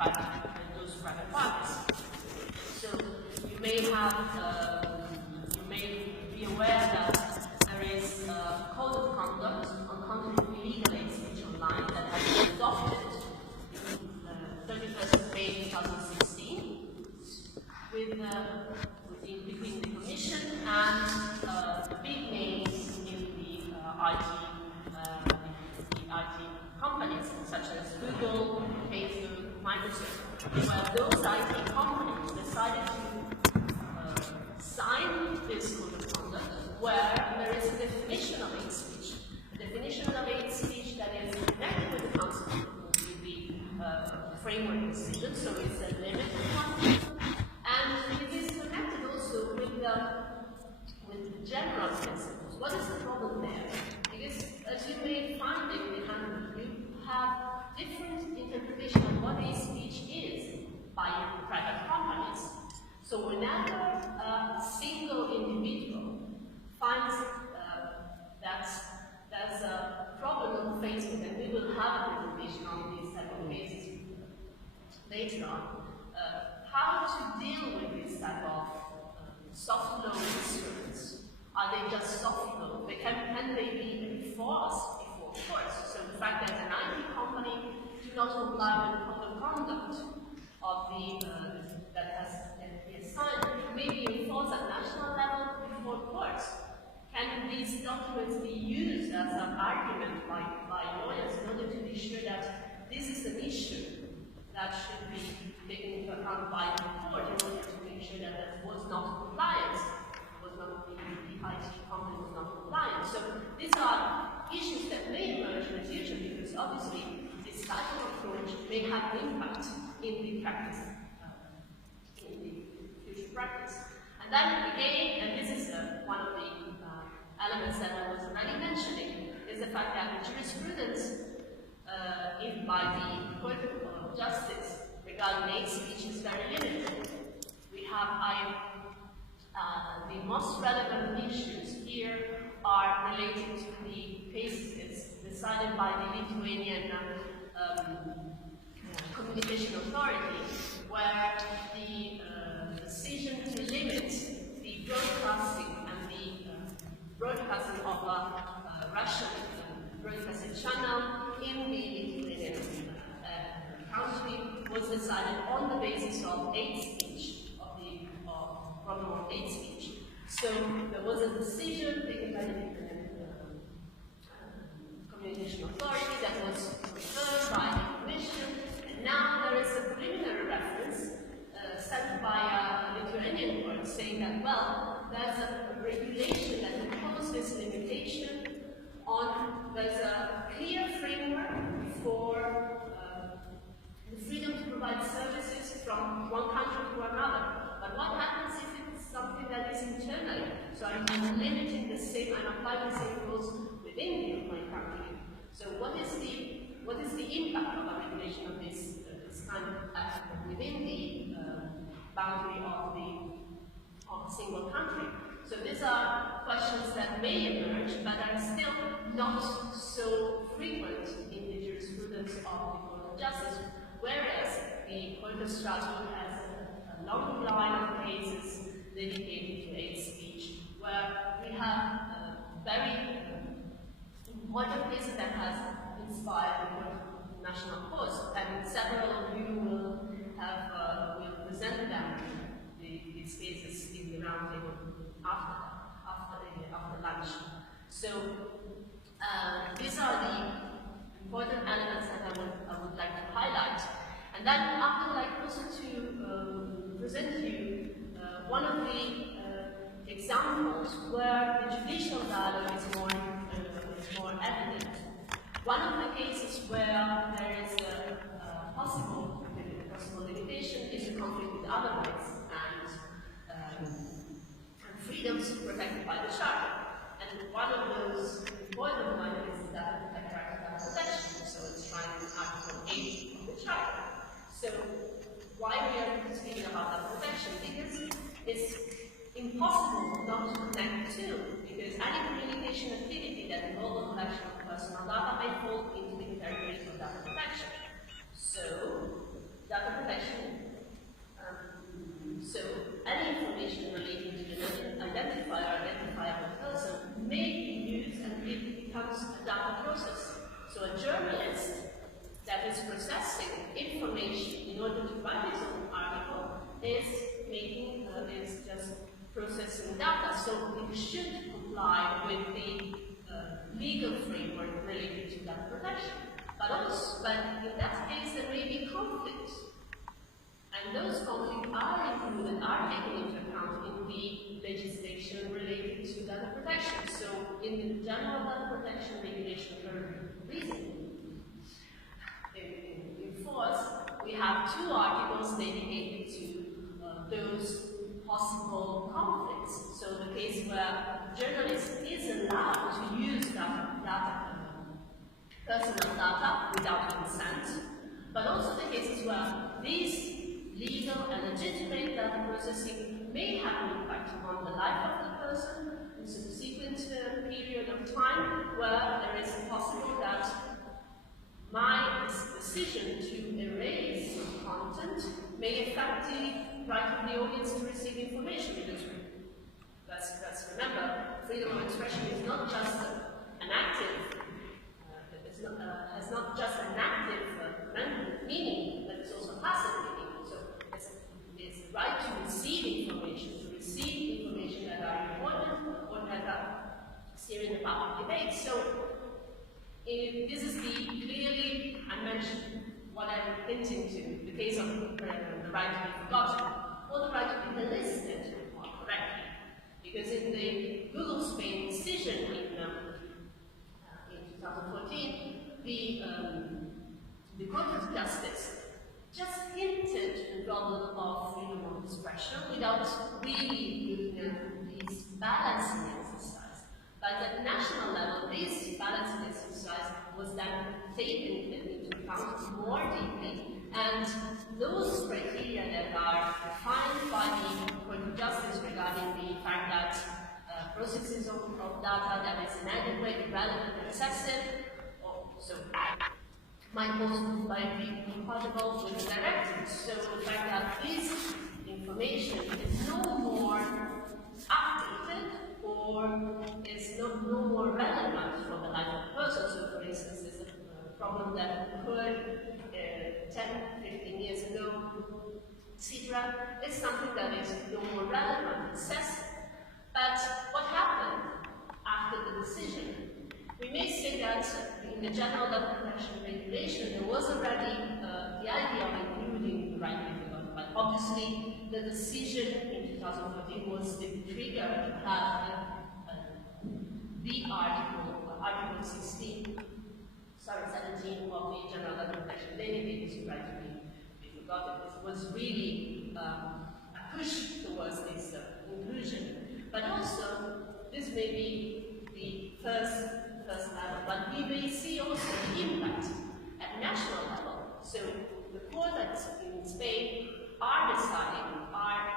those private parties. So you may be aware that there is a code of conduct on content illegal hate speech online that has been adopted 31st of May 2016 between the Commission and big names in the IT companies such as Google, Facebook, Microsoft, where those IT companies decided to sign this code of conduct where there is a definition of hate speech. A definition of hate speech that is connected with the concept with the framework decision, so it's a limited one. And it is connected also with the general principles. What is the problem there? Because as you may find in the handbook, you have different interpretation of what hate speech is by private companies. So whenever a single individual finds that there's a problem on Facebook, and we will have a presentation on these type of cases later on, how to deal with this type of soft law instruments. Are they just soft law? Can they be enforced before courts? So the fact that an IT company do not comply with the code of conduct of that has been signed may be enforced at national level before courts. Can these documents be used as an argument by lawyers in order to be sure that this is an issue that should be taken into account by the court in order to make sure that there was not compliance, the IT company was not compliant? So these are issues that may emerge in the future because obviously this type of approach may have an impact in the practice, in the future practice. And then again, and this is one of the elements that I was already mentioning, is the fact that the jurisprudence by the Court of Justice regarding hate speech is very limited. We have the most relevant issues here are related to the cases decided by the Lithuanian Communication Authority, where the decision to limit the broadcasting and the broadcasting of a Russian broadcasting channel in the Lithuanian country was decided on the basis of hate speech, of the problem of hate speech. So there was a decision taken by the Communication Authority that was referred by the Commission, and now there is a preliminary reference sent by a Lithuanian court saying that, well, there's a regulation that imposes this limitation on, there's a clear framework for the freedom to provide services from one country to another. But what happens if it's something that is internal? So I'm limiting the same, I'm applying the same rules within the European country. So what is the impact of a regulation of this kind of act within the boundary of a single country? So these are questions that may emerge, but are still not so frequent in the jurisprudence of the Court of Justice, whereas the Court of Strasbourg has a long line of cases dedicated to hate speech, where we have very important cases that has inspired the national cause, and several of you will present them, these cases, in the roundtable after lunch. So these are the important elements that I would like to highlight. And then I would like also to present to you one of the examples where the judicial dialogue is more evident. One of the cases where there is a possible limitation is a conflict with other rights and freedoms protected by the Charter. And one of those important ones is that right to protection. So it's trying to Article 8 of the Charter. So why we are speaking about that protection? Because it's impossible not to connect the two, because any communication activity that involves the collection of personal data may fall into the territory of data protection. So data information in order to write its own article is just processing data. So it should comply with the legal framework related to data protection. But in that case, there may be conflicts. And those conflicts are included, are taken into account in the legislation related to data protection. So in the general data protection regulation in force, we have 2 articles dedicated to those possible conflicts. So the case where a journalist is allowed to use personal data without consent, but also the cases where these legal and legitimate data processing may have an impact on the life of the person in a subsequent period of time, where there is possible that my decision to erase content may affect the right of the audience to receive information, because let's remember, freedom of expression is not just an active, has not just an active meaning, but it's also passive meaning. So it's the right to receive information that are important or that are steering the public debate. So this is clearly, I mentioned what I'm hinting to, the case of the right to be forgotten, or the right to be delisted more correctly. Because in the Google Spain decision in 2014, the Court of Justice just hinted at the problem of freedom of expression without really looking at this balancing exercise. But at national level, this balancing exercise was then taken into account more deeply, and those criteria that are defined by the Court of Justice regarding the fact that processes of data that is inadequate, irrelevant, excessive, so might also be compatible with the directive. So the fact that this information is no more updated or is no more relevant for the life of the person. So for instance, there's a problem that occurred 10, 15 years ago, etc. It's something that is no more relevant, excessive. But what happened after the decision? We may say that in the general data protection regulation, there was already the idea of including the right to be forgotten, but obviously the decision in 2014 was the trigger to have the article 17 of the general data protection dedicated to right to be forgotten. It was really a push towards this inclusion. But also, this may be the first level, but we may see also the impact at national level. So the courts in Spain are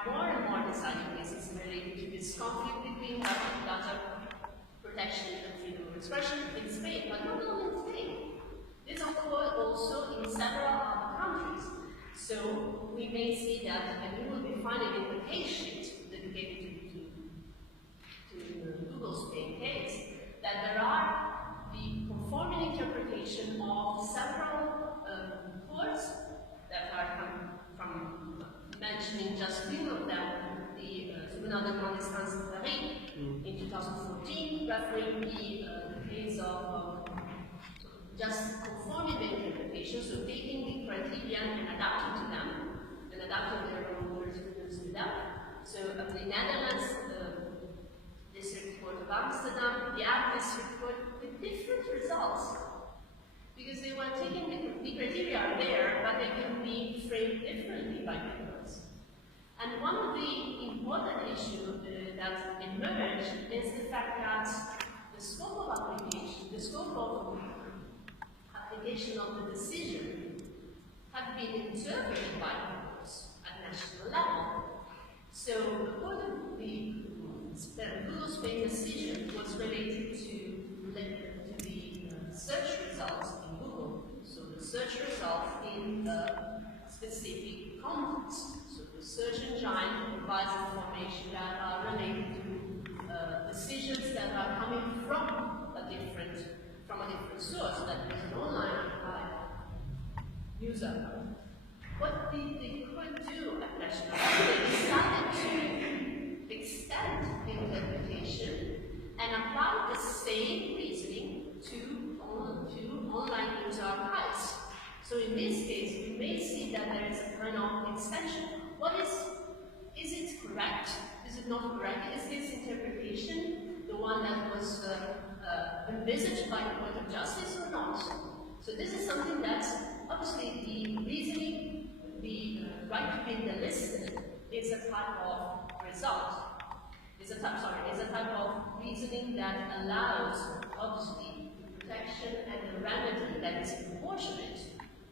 more and more deciding cases related to this conflict between data protection and freedom of expression in Spain, but not only in Spain. This occurs also in several other countries. So we may see that, and we will be finding in the case sheet dedicated to the Google Spain case, that there are the conforming interpretation of several courts that are from mentioning just 2 of them, the Tribunal de Grande Instance de Paris in 2014, referring the case of just conforming the interpretation, so taking the criteria and adapting to them, and adapting their own jurisprudence to them. So the Netherlands, District Court of Amsterdam, the Hague District Court, with different results. Because they were taking the criteria are there, but they can be framed differently by the courts. And one of the important issues that emerged is the fact that the scope of application, of the decision had been interpreted by the courts at national level. So the Google Spain decision was related to the search results in Google. So the search results in a specific context. So the search engine provides information that are related to decisions that are coming from a different source, that is an online user. What they could do at national level, they decided to extend interpretation and apply the same reasoning to online user archives. So in this case, we may see that there is a kind of extension. Is it correct? Is it not correct? Is this interpretation the one that was envisaged by the Court of Justice or not? So this is something that, obviously, the reasoning, the right to be delisted is a type of result. Is a type of reasoning that allows, obviously, the protection and the remedy that is proportionate,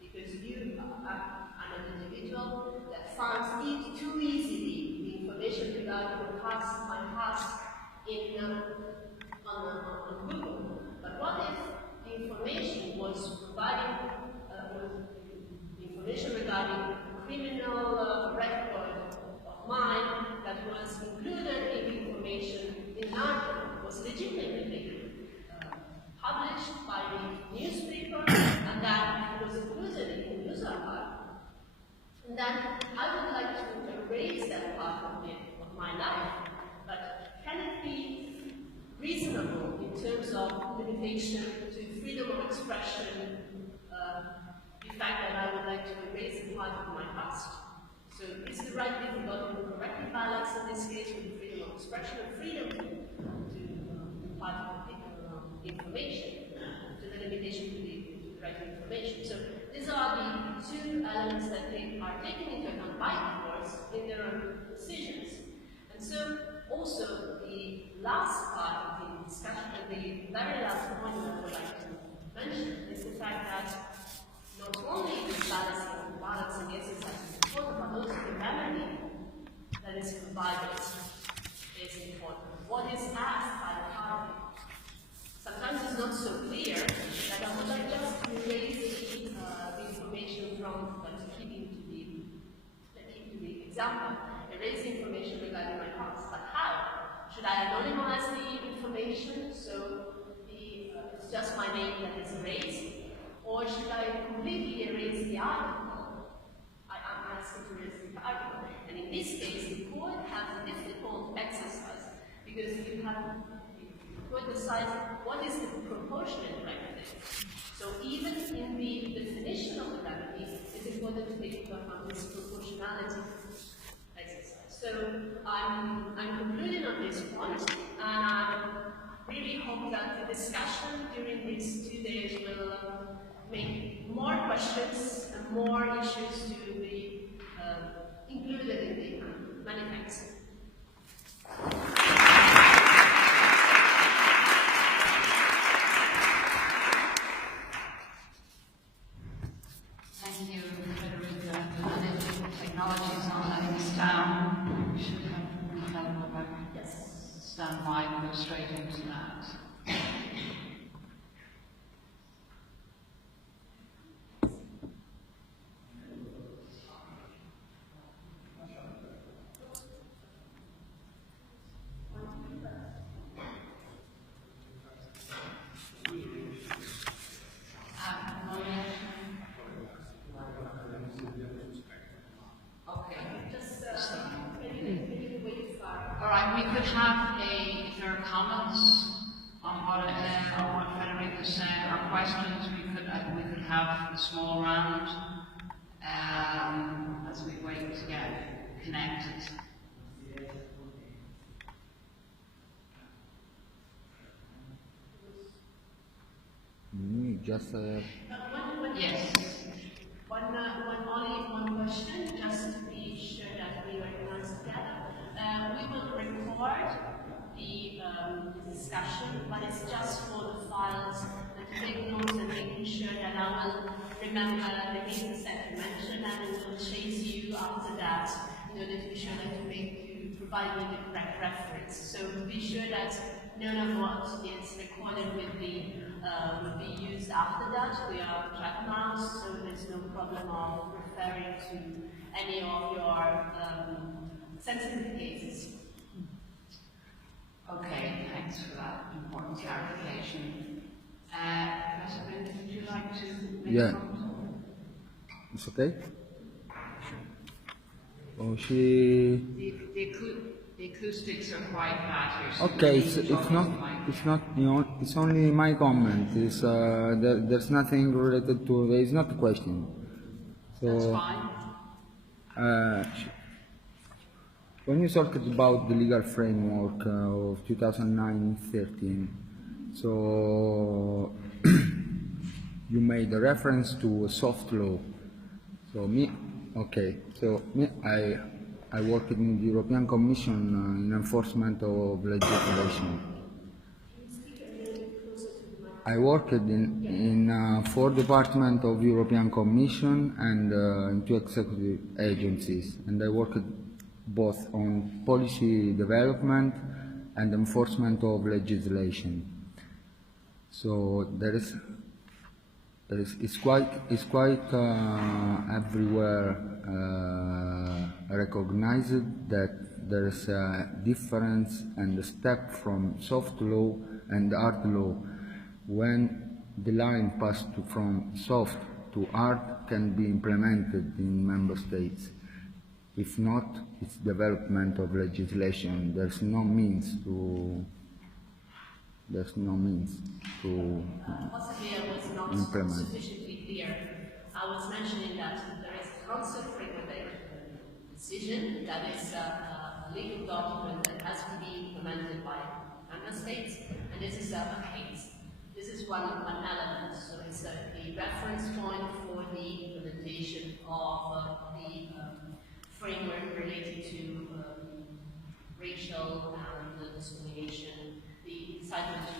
because you are an individual that finds it too easily the information regarding my past on Google. But what if the information was providing information regarding a criminal record of mine that was included in the information in an article, was legitimately published by the newspaper, and that it was included in the news archive. And then I would like to erase that part of my life. But can it be reasonable in terms of limitation to freedom of expression, the fact that I would like to erase a part of my past? So is the right thing got to correctly balance in this case with freedom of expression and freedom to part of the information, to the limitation to the right to information? So these are the two elements that they are taken into account by the courts in their own decisions. And so also the last part of the discussion, the very last point that I would like to mention, is the fact that not only the balancing exercise is important, but also the remedy that is provided is important. What is asked by the party? Sometimes it's not so clear that I would like just to erase the information from, keeping to the example, erase the information regarding my past. But how? Should I anonymize the information so it's just my name that is erased? Or should I completely erase the article? I'm asking to erase the article. And in this case, the court has a difficult exercise because the court decides what is the proportionate remedy. So even in the definition of the remedy, it's important to take into account this proportionality exercise. So I'm concluding on this point, and I really hope that the discussion during these 2 days will make more questions and more issues to be included in the exam. Many thanks. Thank you, Federica. Managing technology is not letting us down. We should have stand by and go straight into that. Have a small round as we wait to get connected. Just yes. Only one question, just to be sure that we recognize together. We will record the discussion, but it's just for the files and to take notes and making sure that I will remember the meetings that you mentioned, and we will chase you after that in order to be sure that you provide me the correct reference. So be sure that none of what is recorded will be used after that. We are on track now, so there's no problem of referring to any of your sensitive cases. Okay, thanks for that important clarification. Professor Bindi, would you like to make a comment? It's okay? Oh, she... The acoustics are quite bad here. So Okay, it's only my comment. There's nothing related to, it's not a question. So, that's fine. When you talked about the legal framework of 2009-13, so you made a reference to a soft law. So I worked in the European Commission in enforcement of legislation. I worked in 4 departments of European Commission and in 2 executive agencies, and I worked both on policy development and enforcement of legislation. So it's quite everywhere recognized that there is a difference and a step from soft law and hard law. When the line passed from soft to hard can be implemented in member states. If not, it's development of legislation. There's no means to possibly I was not implement. sufficiently clear. I was mentioning that there is a concept regulation decision that is a legal document that has to be implemented by member states, and this is a case. This is one element, so it's the reference point for the implementation of the framework related to racial and discrimination, the incitement to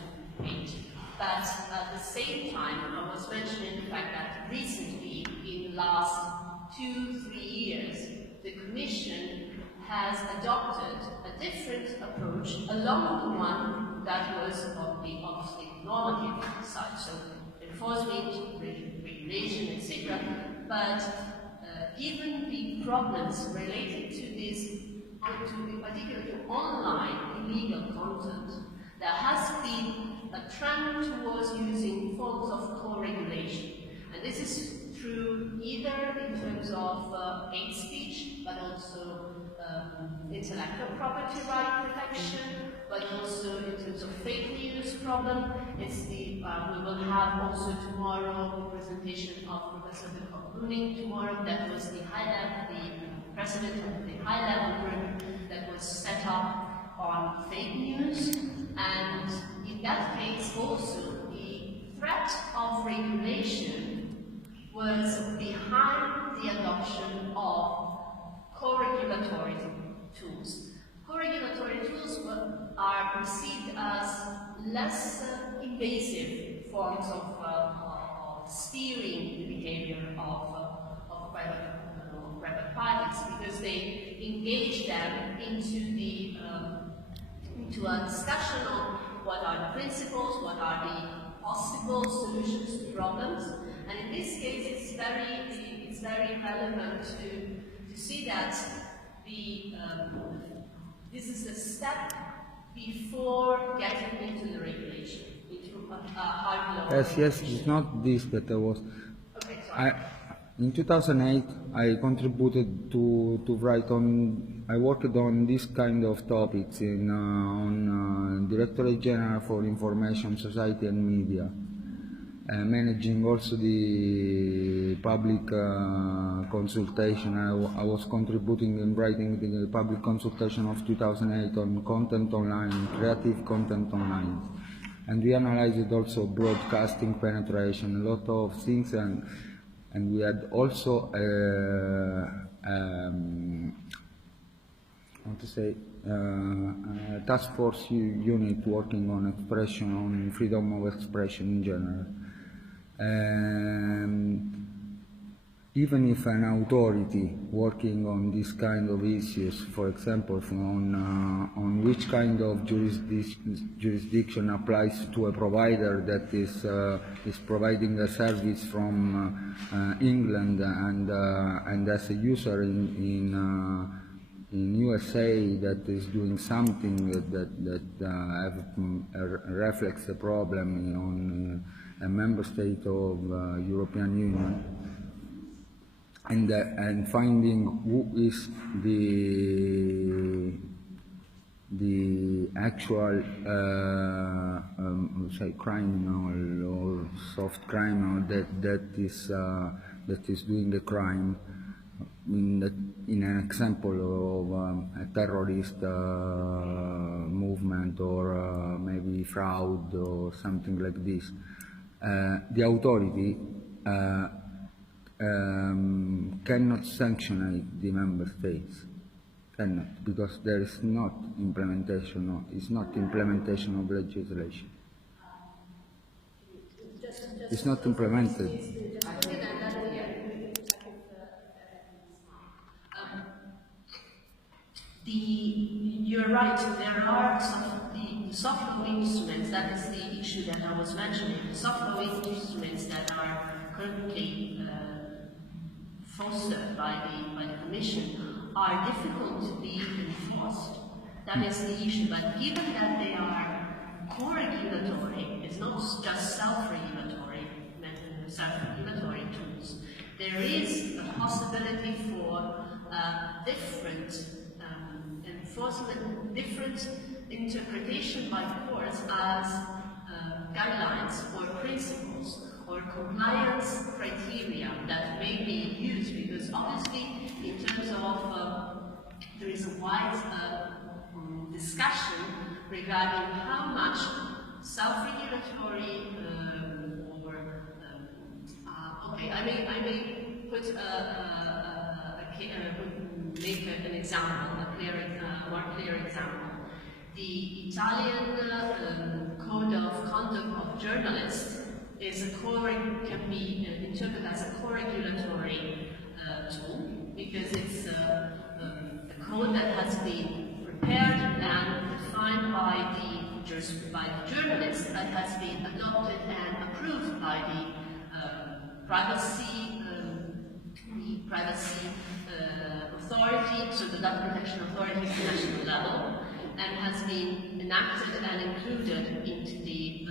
hate. But at the same time, I was mentioning the fact that recently, in the last 2-3 years, the Commission has adopted a different approach along the one that was on the obviously normative side, so enforcement, regulation, etc. But given the problems related to this, in particular to online illegal content, there has been a trend towards using forms of co-regulation. And this is true either in terms of hate speech, but also intellectual property right protection, but also in terms of fake news problem. It's the, we will have also tomorrow the presentation of Professor Bruning tomorrow. That was the the president of the high-level group that was set up on fake news. And in that case also the threat of regulation was behind the adoption of co-regulatory tools. Co-regulatory tools are perceived as less invasive forms of steering the behavior of private parties, because they engage them into a discussion on what are the principles, what are the possible solutions to problems. And in this case, it's very relevant to see that this is a step before getting into the regulation, into hard law. Yes, it's not this that I was. Okay, sorry. In 2008, I contributed to write on. I worked on this kind of topics on Directorate General for Information, Society and Media, managing also the public consultation. I was contributing in writing the public consultation of 2008 on content online, creative content online, and we analyzed also broadcasting penetration, a lot of things, and we had also a task force unit working on expression, on freedom of expression in general. Even if an authority working on this kind of issues, for example, on which kind of jurisdiction applies to a provider that is providing a service from England and as a user in USA that is doing something that reflects a problem on a member state of European Union. and finding who is the actual say criminal or soft criminal that is doing the crime in an example of a terrorist movement or maybe fraud or something like this. The authority cannot sanction the member states. Cannot, because there is not implementation, it's not implementation of legislation. It's not implemented. You're right, there are some of the soft law instruments, that is the issue that I was mentioning, the soft law instruments that are currently fostered by the Commission are difficult to be enforced. That is the issue, but given that they are co-regulatory, it's not just self-regulatory tools, there is a possibility for different enforcement, different interpretation by courts as guidelines or principles or compliance criteria that may be used, because obviously in terms of there is a wide discussion regarding how much self-regulatory okay, I may put make an example, more clear example. The Italian Code of Conduct of Journalists can be interpreted as a co-regulatory tool, because it's a code that has been prepared and defined by the journalists, that has been adopted and approved by the privacy authority, so the data protection authority at the national level, and has been enacted and included into the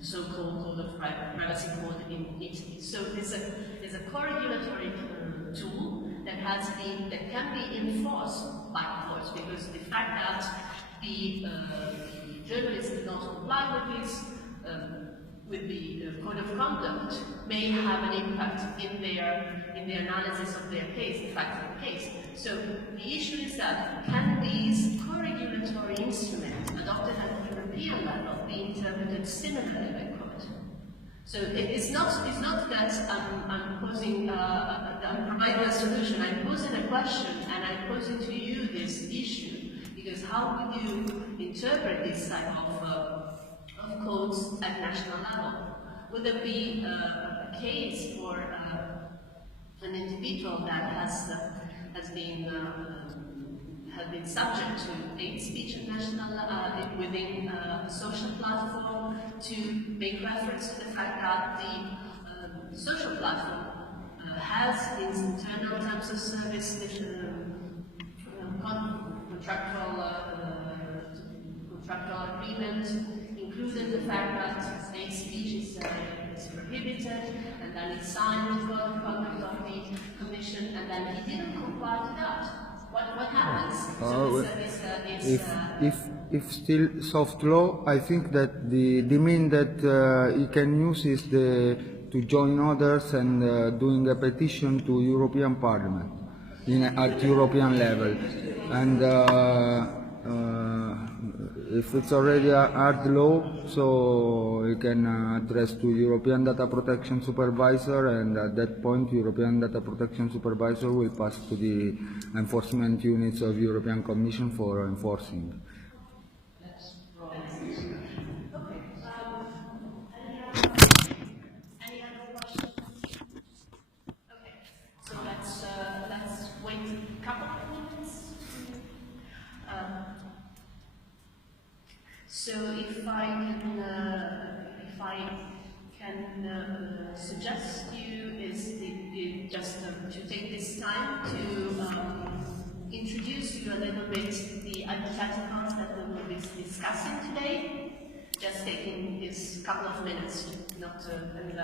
so-called Code of Privacy Code in Italy. So there's a co-regulatory tool that can be enforced by courts, because the fact that the journalists do not comply with the code of conduct may have an impact in their analysis of their case, the fact of the case. So the issue is that can these co-regulatory instruments adopted at the European level be interpreted similarly by court? So it's not that I'm posing, I'm providing a solution. I'm posing a question, and I'm posing to you this issue, because how would you interpret this type of codes at national level? Would there be a case for an individual that has been subject to hate speech at national within a social platform, to make reference to the fact that the social platform has its internal terms of service, contractual agreement, including the fact that hate speech is prohibited, and then he signed the code of conduct of the Commission, and then he didn't comply to that? What happens? If still soft law, I think that the mean that he can use is to join others and doing a petition to European Parliament at European level, and if it's already a hard law, so you can address to European Data Protection Supervisor, and at that point European Data Protection Supervisor will pass to the enforcement units of European Commission for enforcing. Any other questions? Okay, so let's wait a couple of minutes. So if I can suggest you is just to take this time to introduce you a little bit the hypotheticals that we will be discussing today, just taking this couple of minutes, not to, and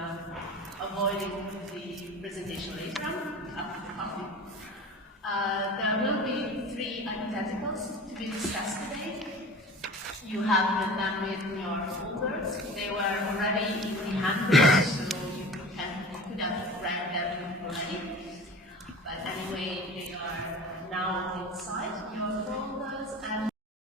avoiding the presentation later on after the coffee. There will be 3 hypotheticals to be discussed today. You have them in your folders. They were already in the handbook, so you could have read them already. But anyway, they are now inside your folders. And